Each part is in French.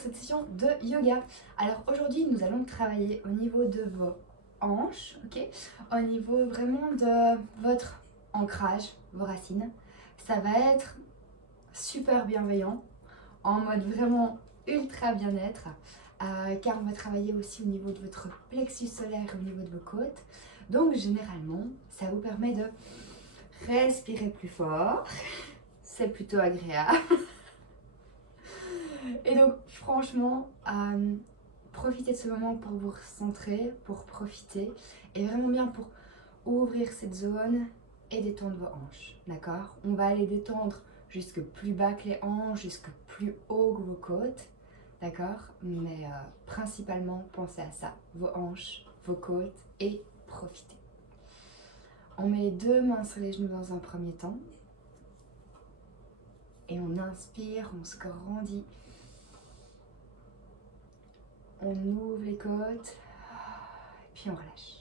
cette session de yoga. Alors aujourd'hui nous allons travailler au niveau de vos hanches, ok, au niveau vraiment de votre ancrage, vos racines. Ça va être super bienveillant, en mode vraiment ultra bien-être, car on va travailler aussi au niveau de votre plexus solaire et au niveau de vos côtes. Donc généralement ça vous permet de respirer plus fort, c'est plutôt agréable. Et donc franchement, profitez de ce moment pour vous recentrer, pour profiter, et vraiment bien pour ouvrir cette zone et détendre vos hanches, d'accord? On va aller détendre jusque plus bas que les hanches, jusque plus haut que vos côtes, d'accord? Mais principalement, pensez à ça, vos hanches, vos côtes, et profitez. On met les deux mains sur les genoux dans un premier temps, et on inspire, on se grandit. On ouvre les côtes, et puis on relâche.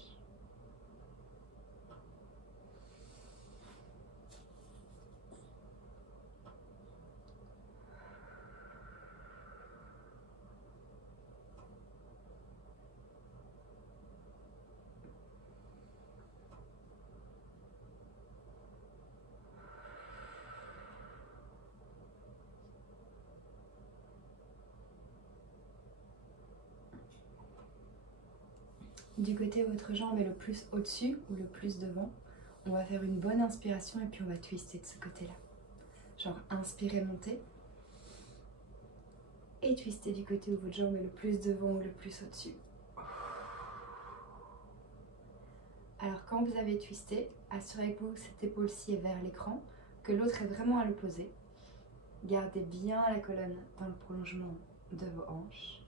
Du côté où votre jambe est le plus au-dessus ou le plus devant, on va faire une bonne inspiration et puis on va twister de ce côté-là. Genre inspirez, montez. Et twister du côté où votre jambe est le plus devant ou le plus au-dessus. Alors quand vous avez twisté, assurez-vous que cette épaule-ci est vers l'écran, que l'autre est vraiment à l'opposé. Gardez bien la colonne dans le prolongement de vos hanches.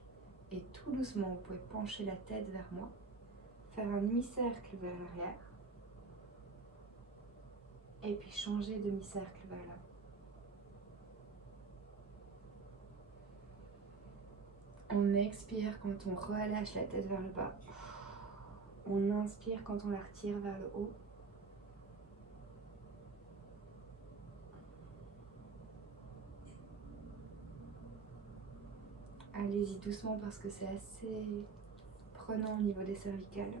Et tout doucement, vous pouvez pencher la tête vers moi. Faire un demi-cercle vers l'arrière. Et puis changer demi-cercle vers l'avant. On expire quand on relâche la tête vers le bas. On inspire quand on la retire vers le haut. Allez-y doucement parce que c'est assez prenant au niveau des cervicales.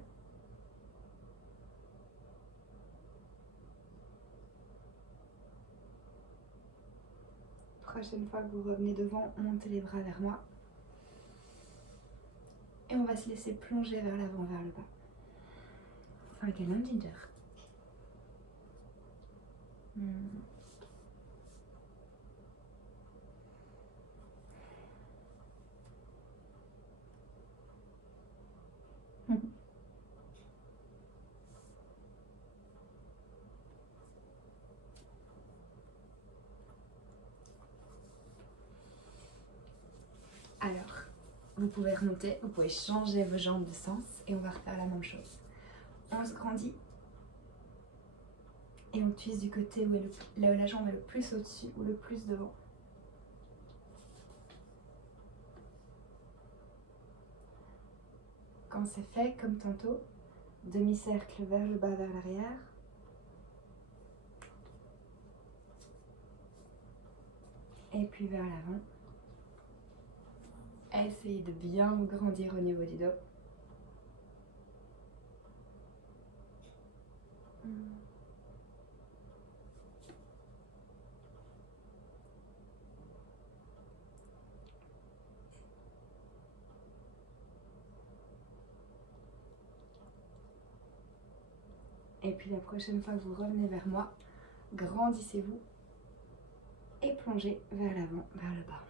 Prochaine fois que vous revenez devant, montez les bras vers moi. Et on va se laisser plonger vers l'avant, vers le bas. Fargeland Ginger. Alors, vous pouvez remonter, vous pouvez changer vos jambes de sens et on va refaire la même chose. On se grandit et on twiste du côté où là où la jambe est le plus au-dessus ou le plus devant. Quand c'est fait, comme tantôt, demi-cercle vers le bas, vers l'arrière. Et puis vers l'avant. Essayez de bien vous grandir au niveau du dos. Et puis la prochaine fois que vous revenez vers moi, grandissez-vous et plongez vers l'avant, vers le bas.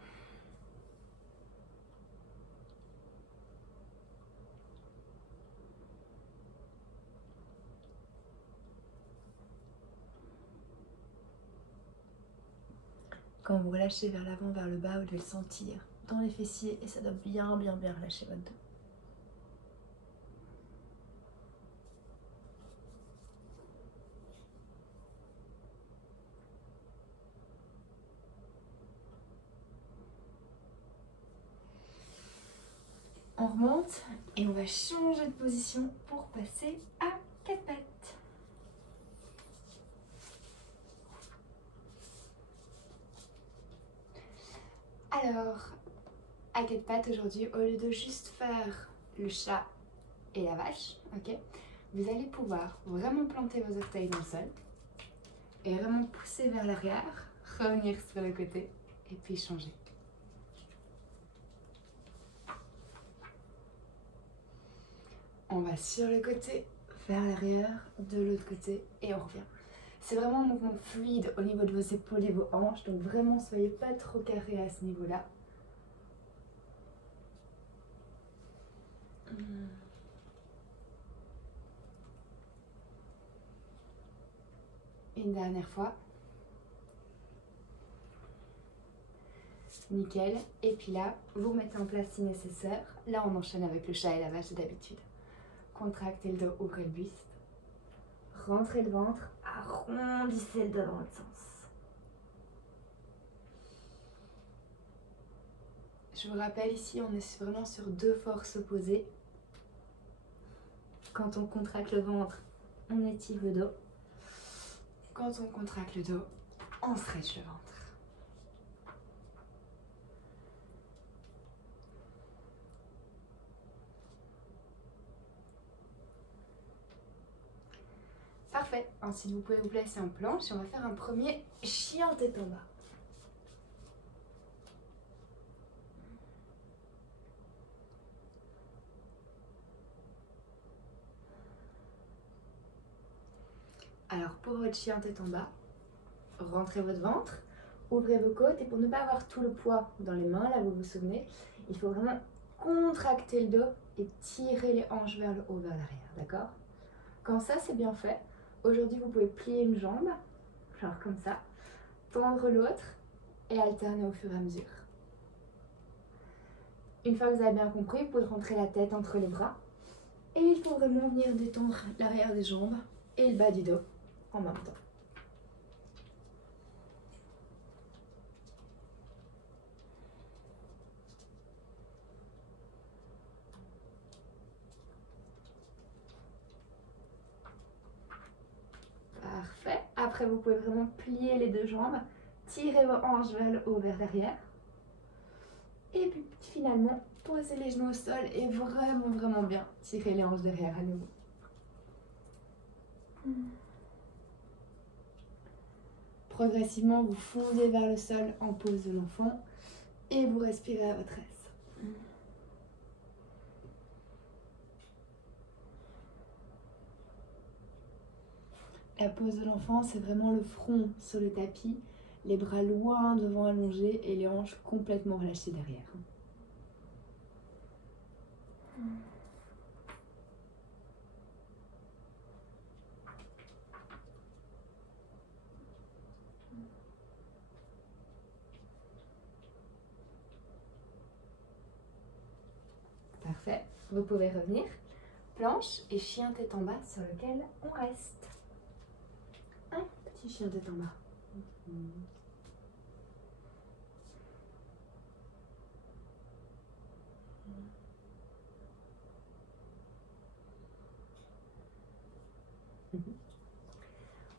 Quand vous relâchez vers l'avant, vers le bas, vous devez le sentir dans les fessiers et ça doit bien relâcher votre dos. On remonte et on va changer de position pour passer à 4 pattes. Alors, à quatre pattes aujourd'hui, au lieu de juste faire le chat et la vache, ok, vous allez pouvoir vraiment planter vos orteils dans le sol et vraiment pousser vers l'arrière, revenir sur le côté et puis changer. On va sur le côté, vers l'arrière, de l'autre côté et on revient. C'est vraiment un mouvement fluide au niveau de vos épaules et vos hanches, donc vraiment soyez pas trop carré à ce niveau-là. Une dernière fois. Nickel. Et puis là, vous mettez en place si nécessaire. Là, on enchaîne avec le chat et la vache d'habitude. Contractez le dos, ouvrez le buste. Rentrez le ventre, arrondissez le dos dans l'autre sens. Je vous rappelle ici, on est vraiment sur deux forces opposées. Quand on contracte le ventre, on étire le dos. Quand on contracte le dos, on stretch le ventre. Parfait. Ensuite, vous pouvez vous placer en planche et on va faire un premier chien tête en bas. Alors, pour votre chien tête en bas, rentrez votre ventre, ouvrez vos côtes et pour ne pas avoir tout le poids dans les mains, là vous vous souvenez, il faut vraiment contracter le dos et tirer les hanches vers le haut, vers l'arrière, d'accord? Quand ça c'est bien fait, aujourd'hui vous pouvez plier une jambe, genre comme ça, tendre l'autre et alterner au fur et à mesure. Une fois que vous avez bien compris, vous pouvez rentrer la tête entre les bras et il faut vraiment venir détendre l'arrière des jambes et le bas du dos en même temps. Parfait. Après, vous pouvez vraiment plier les deux jambes, tirer vos hanches vers le haut, vers l'arrière. Et puis finalement, posez les genoux au sol et vraiment bien tirer les hanches derrière à nouveau. Progressivement, vous fondez vers le sol en pose de l'enfant et vous respirez à votre aise. La pose de l'enfant, c'est vraiment le front sur le tapis, les bras loin devant allongés et les hanches complètement relâchées derrière. Parfait. Vous pouvez revenir. Planche et chien tête en bas sur lequel on reste. Un petit chien tête en bas.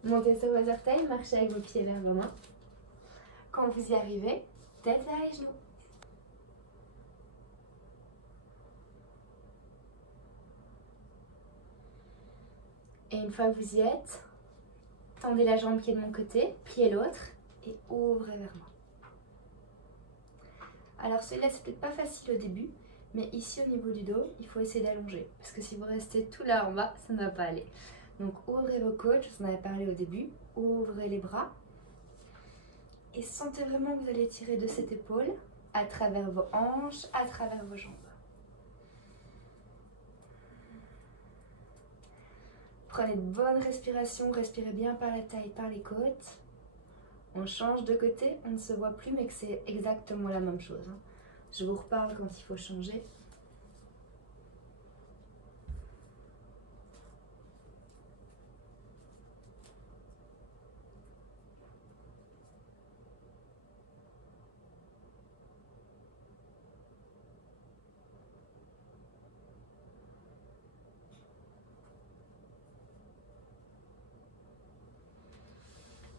Montez sur vos orteils, marchez avec vos pieds vers vos mains. Quand vous y arrivez, tête vers les genoux. Et une fois que vous y êtes, tendez la jambe qui est de mon côté, pliez l'autre et ouvrez vers moi. Alors celui-là, c'est peut-être pas facile au début, mais ici au niveau du dos, il faut essayer d'allonger. Parce que si vous restez tout là en bas, ça ne va pas aller. Donc ouvrez vos côtes, je vous en avais parlé au début. Ouvrez les bras. Et sentez vraiment que vous allez tirer de cette épaule à travers vos hanches, à travers vos jambes. Prenez de bonnes respirations, respirez bien par la taille, par les côtes. On change de côté, on ne se voit plus, mais que c'est exactement la même chose. Je vous reparle quand il faut changer.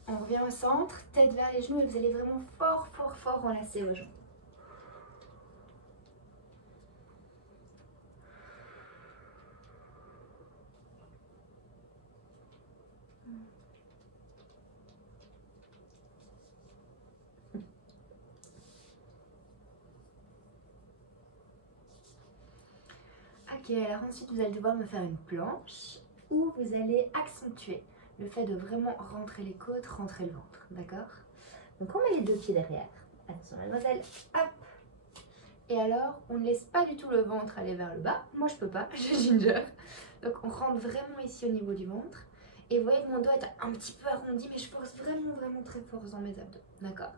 On revient au centre, tête vers les genoux et vous allez vraiment fort enlacer vos jambes. Ok, alors ensuite vous allez devoir me faire une planche où vous allez accentuer le fait de vraiment rentrer les côtes, rentrer le ventre, d'accord? Donc on met les deux pieds derrière. Attention mademoiselle, hop. Et alors, on ne laisse pas du tout le ventre aller vers le bas. Moi je peux pas, j'ai ginger. Donc on rentre vraiment ici au niveau du ventre. Et vous voyez que mon dos est un petit peu arrondi, mais je force vraiment très fort dans mes abdos, d'accord?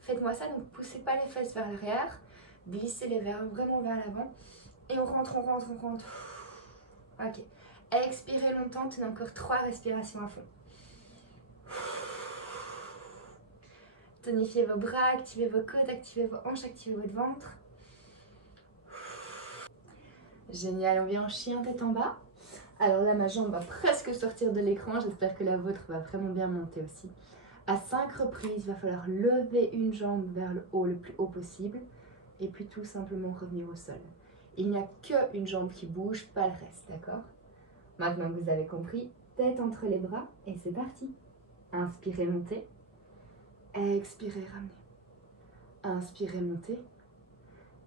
Faites-moi ça, donc poussez pas les fesses vers l'arrière, glissez les vraiment vers l'avant. Et on rentre. Ok. Expirez longtemps, tenez encore 3 respirations à fond. Tonifiez vos bras, activez vos côtes, activez vos hanches, activez votre ventre. Génial, on vient en chien tête en bas. Alors là, ma jambe va presque sortir de l'écran, j'espère que la vôtre va vraiment bien monter aussi. À 5 reprises, il va falloir lever une jambe vers le haut, le plus haut possible, et puis tout simplement revenir au sol. Il n'y a qu'une jambe qui bouge, pas le reste, d'accord? Maintenant que vous avez compris, tête entre les bras, et c'est parti. Inspirez, montez. Expirez, ramenez. Inspirez, montez.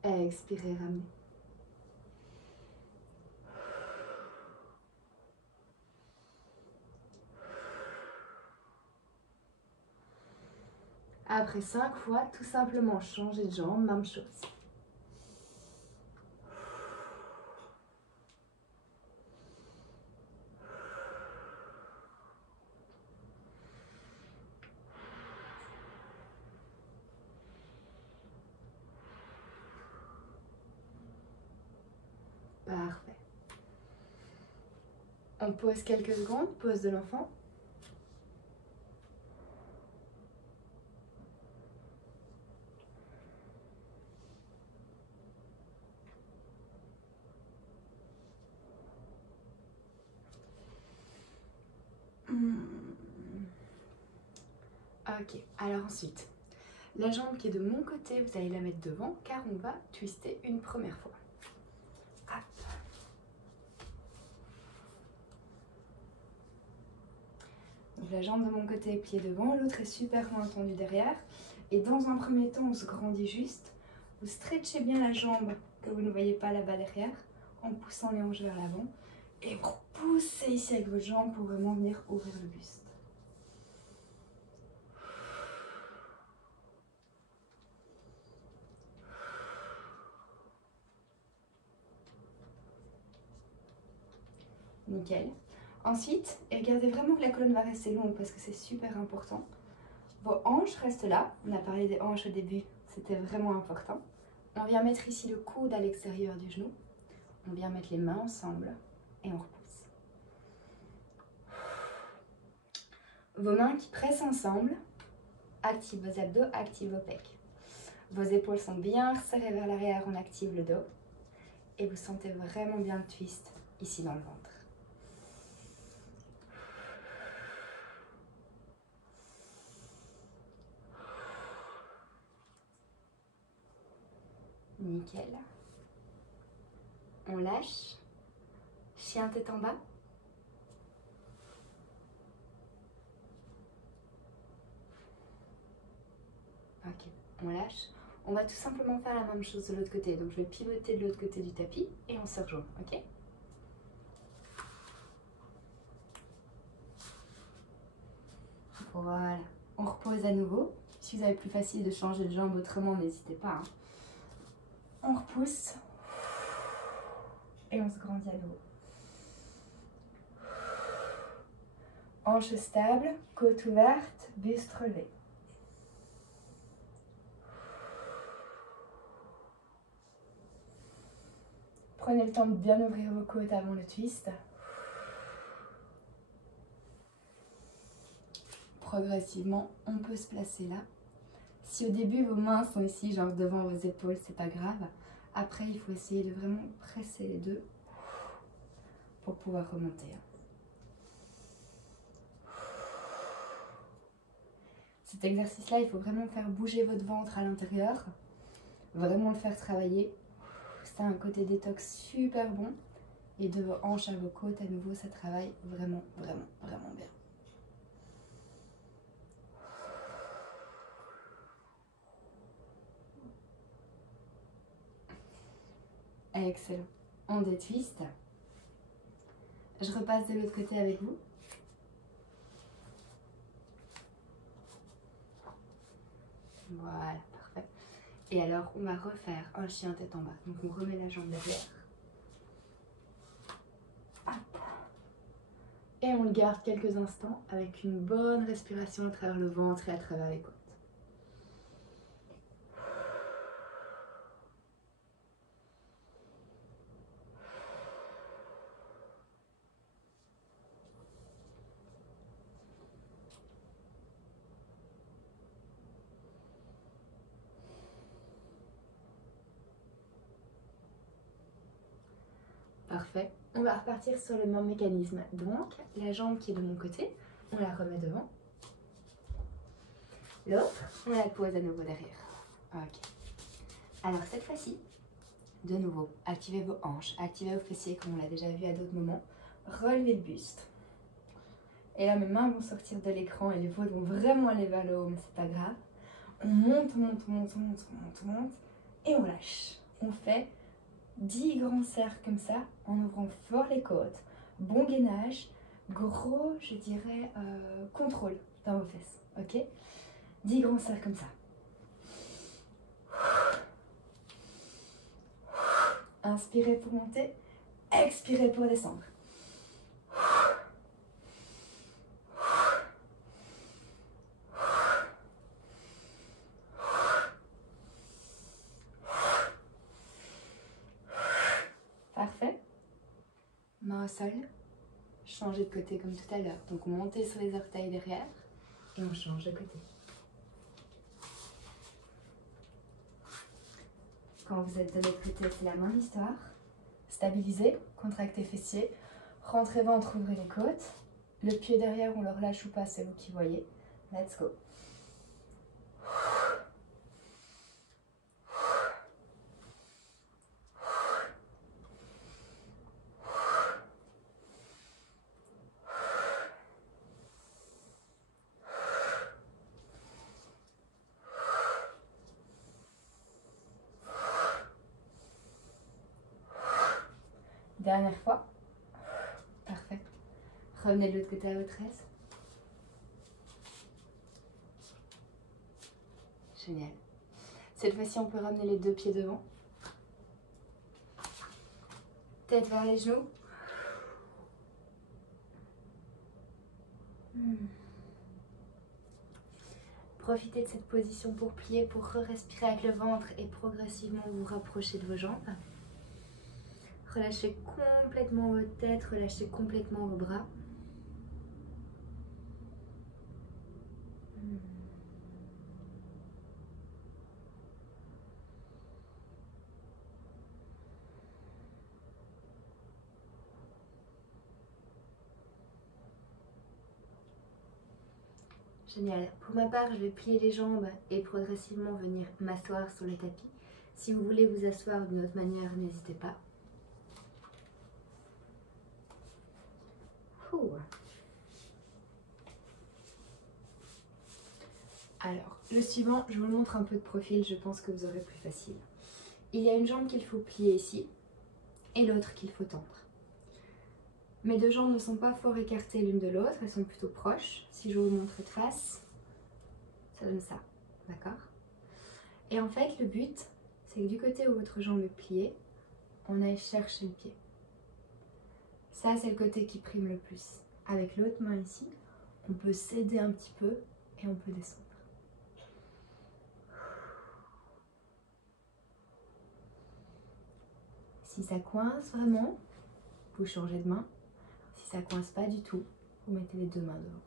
Expirez, ramenez. Après 5 fois, tout simplement changer de jambe, même chose. Parfait. On pose quelques secondes, pose de l'enfant. Ok, alors ensuite, la jambe qui est de mon côté, vous allez la mettre devant car on va twister une première fois. Hop. Donc la jambe de mon côté est pliée devant, l'autre est super loin tendue derrière. Et dans un premier temps, on se grandit juste. Vous stretchez bien la jambe que vous ne voyez pas là-bas derrière en poussant les hanches vers l'avant. Et vous poussez ici avec votre jambe pour vraiment venir ouvrir le buste. Nickel. Ensuite, et regardez vraiment que la colonne va rester longue parce que c'est super important. Vos hanches restent là. On a parlé des hanches au début, c'était vraiment important. On vient mettre ici le coude à l'extérieur du genou. On vient mettre les mains ensemble et on repousse. Vos mains qui pressent ensemble activent vos abdos, activent vos pecs. Vos épaules sont bien serrées vers l'arrière, on active le dos. Et vous sentez vraiment bien le twist ici dans le ventre. Nickel. On lâche. Chien tête en bas. Ok, on lâche. On va tout simplement faire la même chose de l'autre côté. Donc je vais pivoter de l'autre côté du tapis et on se rejoint, ok? Voilà. On repose à nouveau. Si vous avez plus facile de changer de jambe autrement, n'hésitez pas. Hein. On repousse. Et on se grandit à nouveau. Hanche stable, côte ouverte, buste relevé. Prenez le temps de bien ouvrir vos côtes avant le twist. Progressivement, on peut se placer là. Si au début vos mains sont ici, genre devant vos épaules, c'est pas grave. Après, il faut essayer de vraiment presser les deux pour pouvoir remonter. Cet exercice-là, il faut vraiment faire bouger votre ventre à l'intérieur, vraiment le faire travailler. C'est un côté détox super bon. Et de vos hanches à vos côtes, à nouveau, ça travaille vraiment bien. Excellent. on détwiste. Je repasse de l'autre côté avec vous. Voilà, parfait. Et alors, on va refaire un chien tête en bas. Donc, on remet la jambe derrière. Hop. Et on le garde quelques instants avec une bonne respiration à travers le ventre et à travers les côtes. Parfait. On va repartir sur le même mécanisme. Donc, la jambe qui est de mon côté, on la remet devant. L'autre, on la pose à nouveau derrière. Ok. Alors cette fois-ci, de nouveau, activez vos hanches, activez vos fessiers comme on l'a déjà vu à d'autres moments. Relevez le buste. Et là, mes mains vont sortir de l'écran et les vôtres vont vraiment aller vers le haut, mais c'est pas grave. On monte, monte, monte, monte, monte, monte, et on lâche. On fait 10 grands cercles comme ça, en ouvrant fort les côtes. Bon gainage, gros, je dirais, contrôle dans vos fesses, ok? 10 grands cercles comme ça. Inspirez pour monter, expirez pour descendre. Parfait. Main au sol. Changez de côté comme tout à l'heure. Donc montez sur les orteils derrière et on change de côté. Quand vous êtes de l'autre côté, c'est la même histoire. Stabilisez, contractez fessiers, rentrez ventre, ouvrez les côtes. Le pied derrière, on le relâche ou pas, c'est vous qui voyez. Let's go. Dernière fois. Parfait. Revenez de l'autre côté à votre aise. Génial. Cette fois-ci, on peut ramener les deux pieds devant. Tête vers les genoux. Profitez de cette position pour plier, pour respirer avec le ventre et progressivement vous rapprocher de vos jambes. Relâchez complètement votre tête, relâchez complètement vos bras. Génial. Pour ma part, je vais plier les jambes et progressivement venir m'asseoir sur le tapis. Si vous voulez vous asseoir d'une autre manière, n'hésitez pas. Alors, le suivant, je vous le montre un peu de profil, je pense que vous aurez plus facile. Il y a une jambe qu'il faut plier ici et l'autre qu'il faut tendre. Mes deux jambes ne sont pas fort écartées l'une de l'autre, elles sont plutôt proches. Si je vous montre de face, ça donne ça, d'accord? Et en fait, le but, c'est que du côté où votre jambe est pliée, on aille chercher le pied. Ça, c'est le côté qui prime le plus. Avec l'autre main ici, on peut s'aider un petit peu et on peut descendre. Si ça coince vraiment, vous changez de main. Si ça coince pas du tout, vous mettez les deux mains devant.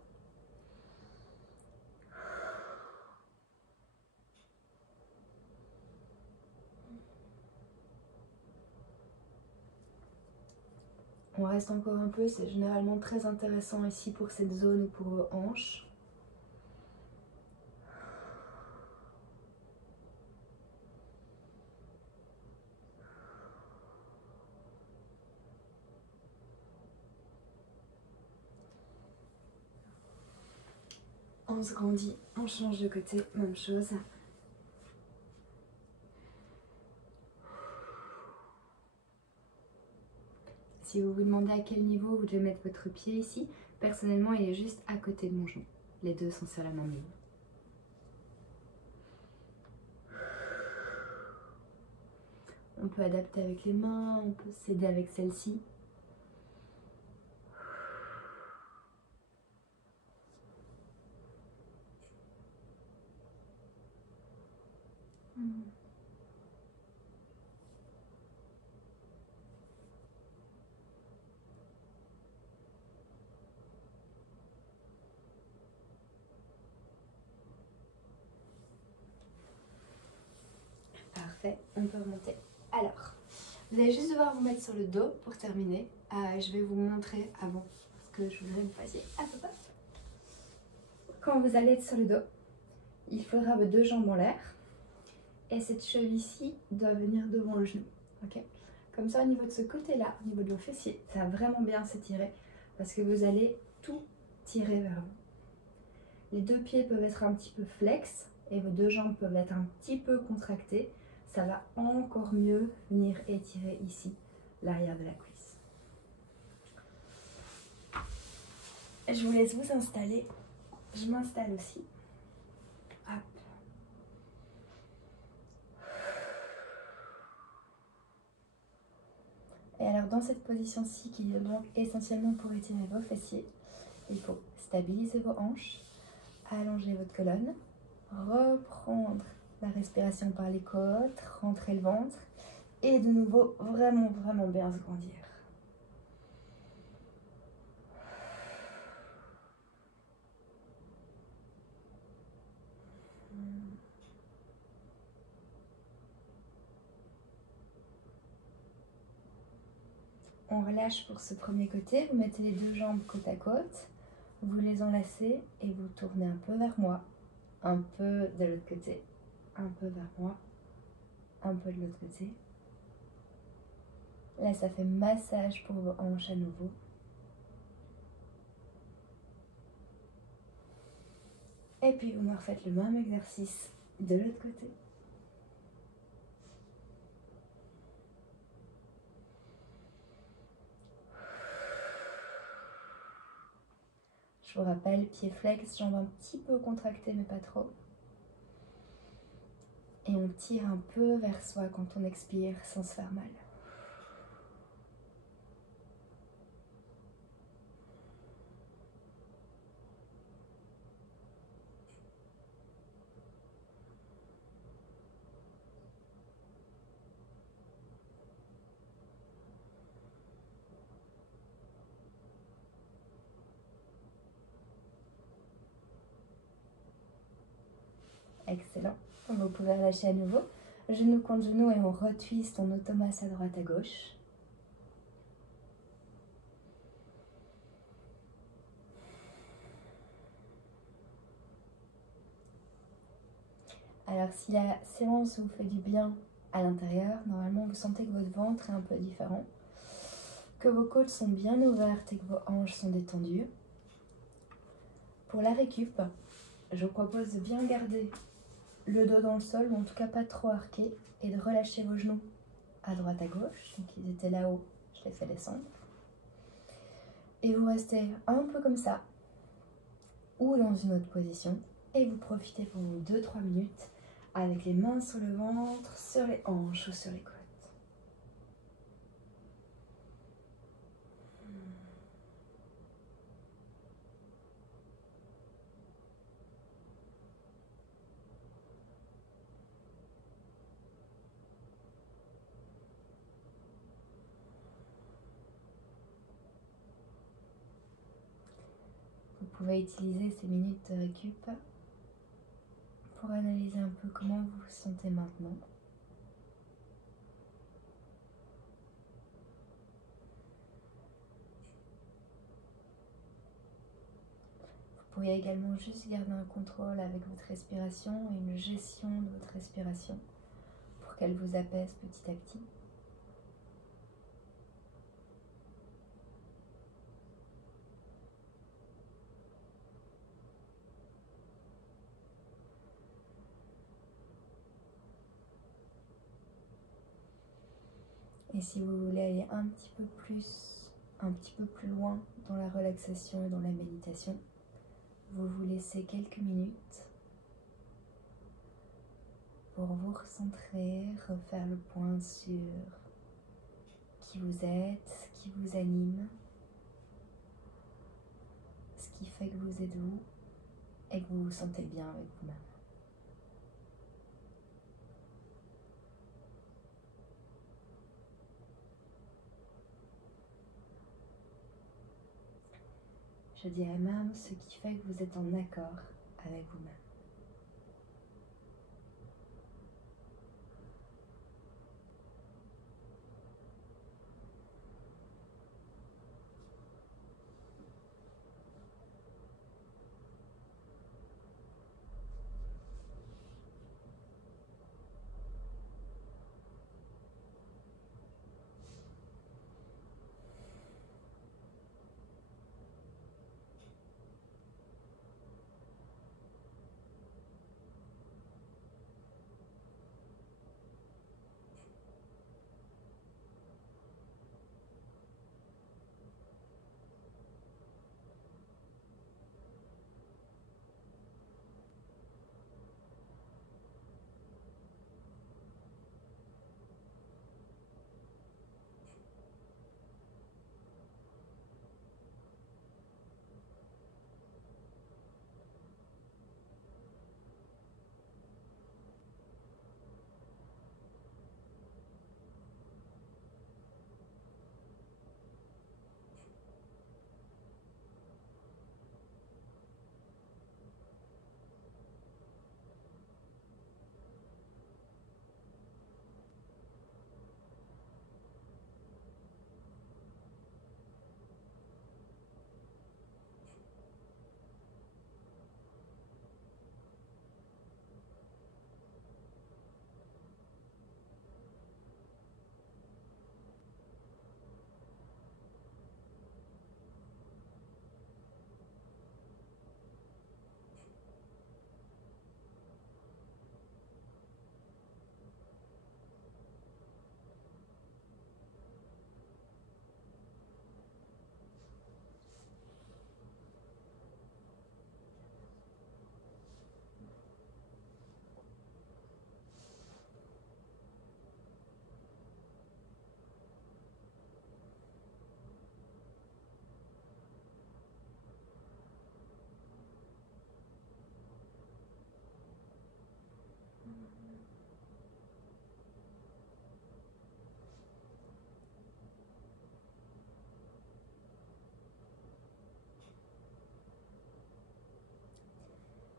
On reste encore un peu, c'est généralement très intéressant ici pour cette zone ou pour vos hanches. On se grandit, on change de côté, même chose. Si vous vous demandez à quel niveau vous devez mettre votre pied ici, personnellement il est juste à côté de mon genou. Les deux sont sur la même ligne. On peut adapter avec les mains, on peut s'aider avec celle-ci. Parfait, on peut remonter. Alors, vous allez juste devoir vous mettre sur le dos pour terminer. Je vais vous montrer avant ce que je voudrais que vous fassiez. Hop. Quand vous allez être sur le dos, il faudra vos deux jambes en l'air. Et cette cheville-ci doit venir devant le genou. Okay, comme ça, au niveau de ce côté-là, au niveau de vos fessiers, ça va vraiment bien s'étirer parce que vous allez tout tirer vers vous. Les deux pieds peuvent être un petit peu flex et vos deux jambes peuvent être un petit peu contractées. Ça va encore mieux venir étirer ici l'arrière de la cuisse. Je vous laisse vous installer. Je m'installe aussi. Hop. Et alors dans cette position-ci qui est donc essentiellement pour étirer vos fessiers, il faut stabiliser vos hanches, allonger votre colonne, reprendre la respiration par les côtes, rentrer le ventre et de nouveau vraiment bien se grandir. On relâche pour ce premier côté, vous mettez les deux jambes côte à côte, vous les enlacez et vous tournez un peu vers moi, un peu de l'autre côté, un peu vers moi, un peu de l'autre côté. Là, ça fait massage pour vos hanches à nouveau. Et puis, vous me refaites le même exercice de l'autre côté. Je vous rappelle, pied flex, jambes un petit peu contractées, mais pas trop. Et on tire un peu vers soi quand on expire sans se faire mal. Excellent. Vous pouvez relâcher à nouveau. Genou contre genou et on retwist, on automasse à droite à gauche. Alors si la séance vous fait du bien à l'intérieur, normalement vous sentez que votre ventre est un peu différent, que vos côtes sont bien ouvertes et que vos hanches sont détendues. Pour la récup, je vous propose de bien garder le dos dans le sol, ou en tout cas pas trop arqué, et de relâcher vos genoux à droite à gauche. Donc ils étaient là-haut, je les fais descendre. Et vous restez un peu comme ça, ou dans une autre position, et vous profitez pour 2-3 minutes avec les mains sur le ventre, sur les hanches ou sur les côtes. Vous pouvez utiliser ces minutes de récup pour analyser un peu comment vous vous sentez maintenant. Vous pouvez également juste garder un contrôle avec votre respiration et une gestion de votre respiration pour qu'elle vous apaise petit à petit. Et si vous voulez aller un petit peu plus un petit peu plus loin dans la relaxation et dans la méditation, vous vous laissez quelques minutes pour vous recentrer, refaire le point sur qui vous êtes, ce qui vous anime, ce qui fait que vous êtes vous et que vous vous sentez bien avec vous-même. Je dirais même ce qui fait que vous êtes en accord avec vous-même.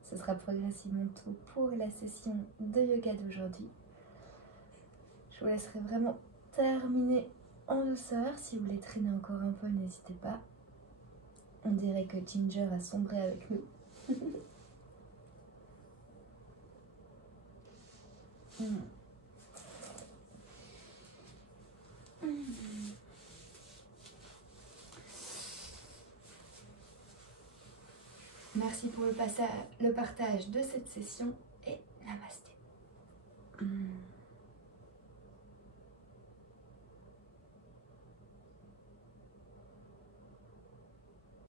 Ce sera progressivement tout pour la session de yoga d'aujourd'hui. Je vous laisserai vraiment terminer en douceur. Si vous voulez traîner encore un peu, n'hésitez pas. On dirait que Ginger a sombré avec nous. Merci pour le partage de cette session et namasté.